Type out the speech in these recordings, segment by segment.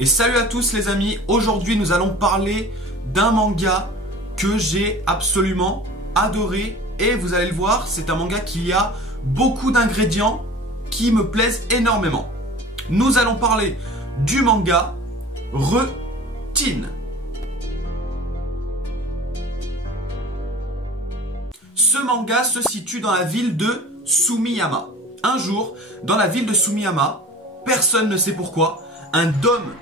Et salut à tous les amis, aujourd'hui nous allons parler d'un manga que j'ai absolument adoré. Et vous allez le voir, c'est un manga qui a beaucoup d'ingrédients qui me plaisent énormément. Nous allons parler du manga Re-Teen. Ce manga se situe dans la ville de Sumiyama. Un jour, dans la ville de Sumiyama, personne ne sait pourquoi, un dôme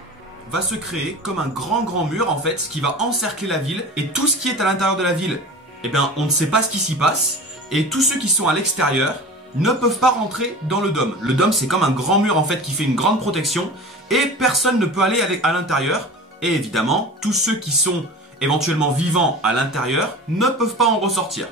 va se créer comme un grand mur en fait, qui va encercler la ville, et tout ce qui est à l'intérieur de la ville, eh bien on ne sait pas ce qui s'y passe, et tous ceux qui sont à l'extérieur ne peuvent pas rentrer dans le dôme. Le dôme, c'est comme un grand mur en fait qui fait une grande protection, et personne ne peut aller à l'intérieur, et évidemment tous ceux qui sont éventuellement vivants à l'intérieur ne peuvent pas en ressortir.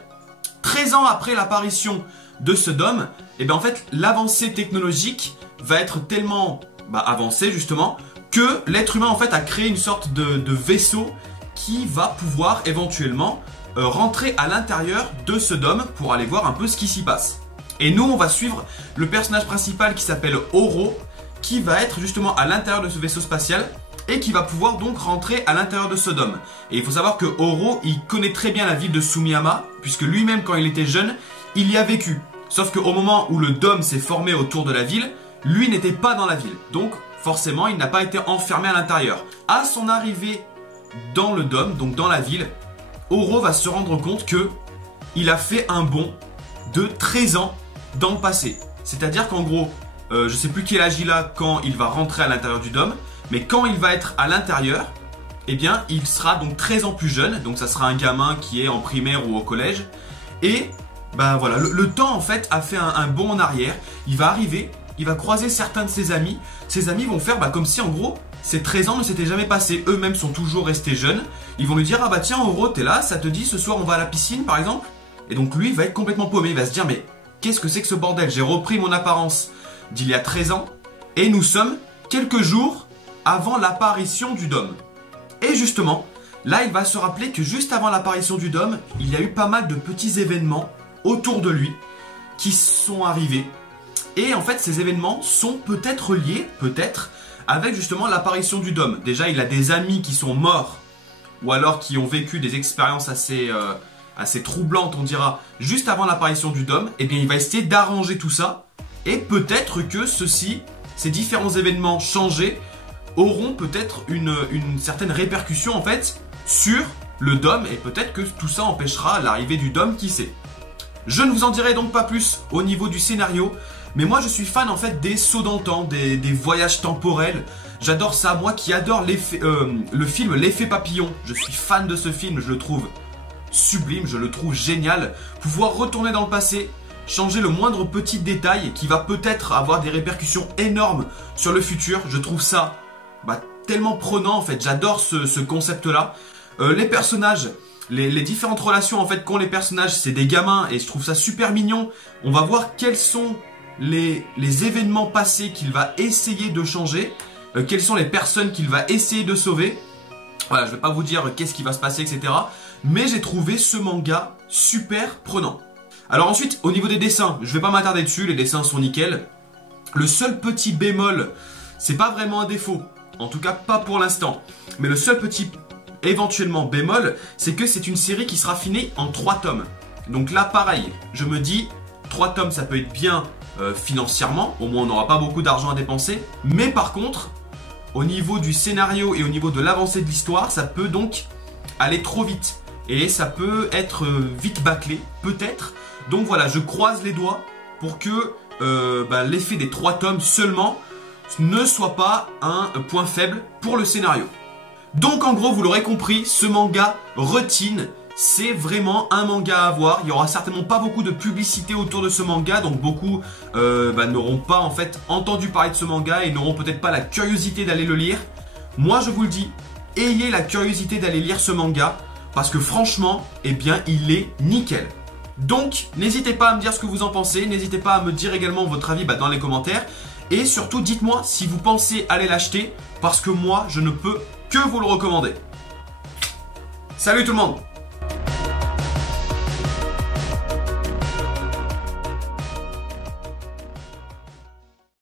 13 ans après l'apparition de ce dôme, eh bien en fait l'avancée technologique va être tellement avancée justement que l'être humain en fait a créé une sorte de vaisseau qui va pouvoir éventuellement rentrer à l'intérieur de ce dôme pour aller voir un peu ce qui s'y passe. Et nous on va suivre le personnage principal qui s'appelle Oro, qui va être justement à l'intérieur de ce vaisseau spatial et qui va pouvoir donc rentrer à l'intérieur de ce dôme. Et il faut savoir que Oro, il connaît très bien la ville de Sumiyama, puisque lui-même quand il était jeune, il y a vécu. Sauf qu'au moment où le dôme s'est formé autour de la ville, lui n'était pas dans la ville. Donc forcément, il n'a pas été enfermé à l'intérieur. À son arrivée dans le dôme, donc dans la ville, Oro va se rendre compte que il a fait un bond de 13 ans dans le passé. C'est-à-dire qu'en gros, je sais plus quel âge il a quand il va rentrer à l'intérieur du dôme, mais quand il va être à l'intérieur, eh bien, il sera donc 13 ans plus jeune. Donc ça sera un gamin qui est en primaire ou au collège. Et voilà, le temps en fait a fait un bond en arrière. Il va arriver, il va croiser certains de ses amis. Ses amis vont faire comme si en gros ces 13 ans ne s'étaient jamais passés. Eux-mêmes sont toujours restés jeunes. Ils vont lui dire tiens Oro, t'es là, ça te dit ce soir on va à la piscine par exemple. Et donc lui il va être complètement paumé. Il va se dire mais qu'est-ce que c'est que ce bordel? J'ai repris mon apparence d'il y a 13 ans et nous sommes quelques jours avant l'apparition du dôme. Et justement, là il va se rappeler que juste avant l'apparition du dôme, il y a eu pas mal de petits événements autour de lui qui sont arrivés. Et en fait ces événements sont peut-être liés, avec justement l'apparition du dôme. Déjà il a des amis qui sont morts, ou alors qui ont vécu des expériences assez troublantes on dira, juste avant l'apparition du dôme. Et bien il va essayer d'arranger tout ça, et peut-être que ces différents événements changés auront peut-être une certaine répercussion en fait sur le dôme, et peut-être que tout ça empêchera l'arrivée du dôme, qui sait. Je ne vous en dirai donc pas plus au niveau du scénario, mais moi je suis fan en fait des sauts dans le temps, des voyages temporels. J'adore ça, moi qui adore le film L'Effet Papillon. Je suis fan de ce film, je le trouve sublime, je le trouve génial. Pouvoir retourner dans le passé, changer le moindre petit détail qui va peut-être avoir des répercussions énormes sur le futur. Je trouve ça tellement prenant en fait, j'adore ce concept là. Les personnages, les différentes relations en fait qu'ont les personnages, c'est des gamins et je trouve ça super mignon. On va voir quels sont les événements passés qu'il va essayer de changer, quelles sont les personnes qu'il va essayer de sauver. Voilà, je vais pas vous dire qu'est-ce qui va se passer, etc. Mais j'ai trouvé ce manga super prenant. Alors ensuite, au niveau des dessins, je vais pas m'attarder dessus, les dessins sont nickel. Le seul petit bémol, c'est pas vraiment un défaut, en tout cas pas pour l'instant, mais le seul petit éventuellement bémol, c'est que c'est une série qui sera finie en 3 tomes. Donc là pareil, je me dis 3 tomes ça peut être bien financièrement, au moins on n'aura pas beaucoup d'argent à dépenser, mais par contre au niveau du scénario et au niveau de l'avancée de l'histoire, ça peut donc aller trop vite et ça peut être vite bâclé peut-être. Donc voilà, je croise les doigts pour que l'effet des 3 tomes seulement ne soit pas un point faible pour le scénario. Donc en gros vous l'aurez compris, ce manga Re-Teen, c'est vraiment un manga à voir. Il n'y aura certainement pas beaucoup de publicité autour de ce manga, donc beaucoup n'auront pas en fait entendu parler de ce manga et n'auront peut-être pas la curiosité d'aller le lire. Moi je vous le dis, ayez la curiosité d'aller lire ce manga parce que franchement, eh bien il est nickel. Donc n'hésitez pas à me dire ce que vous en pensez, n'hésitez pas à me dire également votre avis dans les commentaires. Et surtout dites-moi si vous pensez aller l'acheter, parce que moi je ne peux que vous le recommander. Salut tout le monde!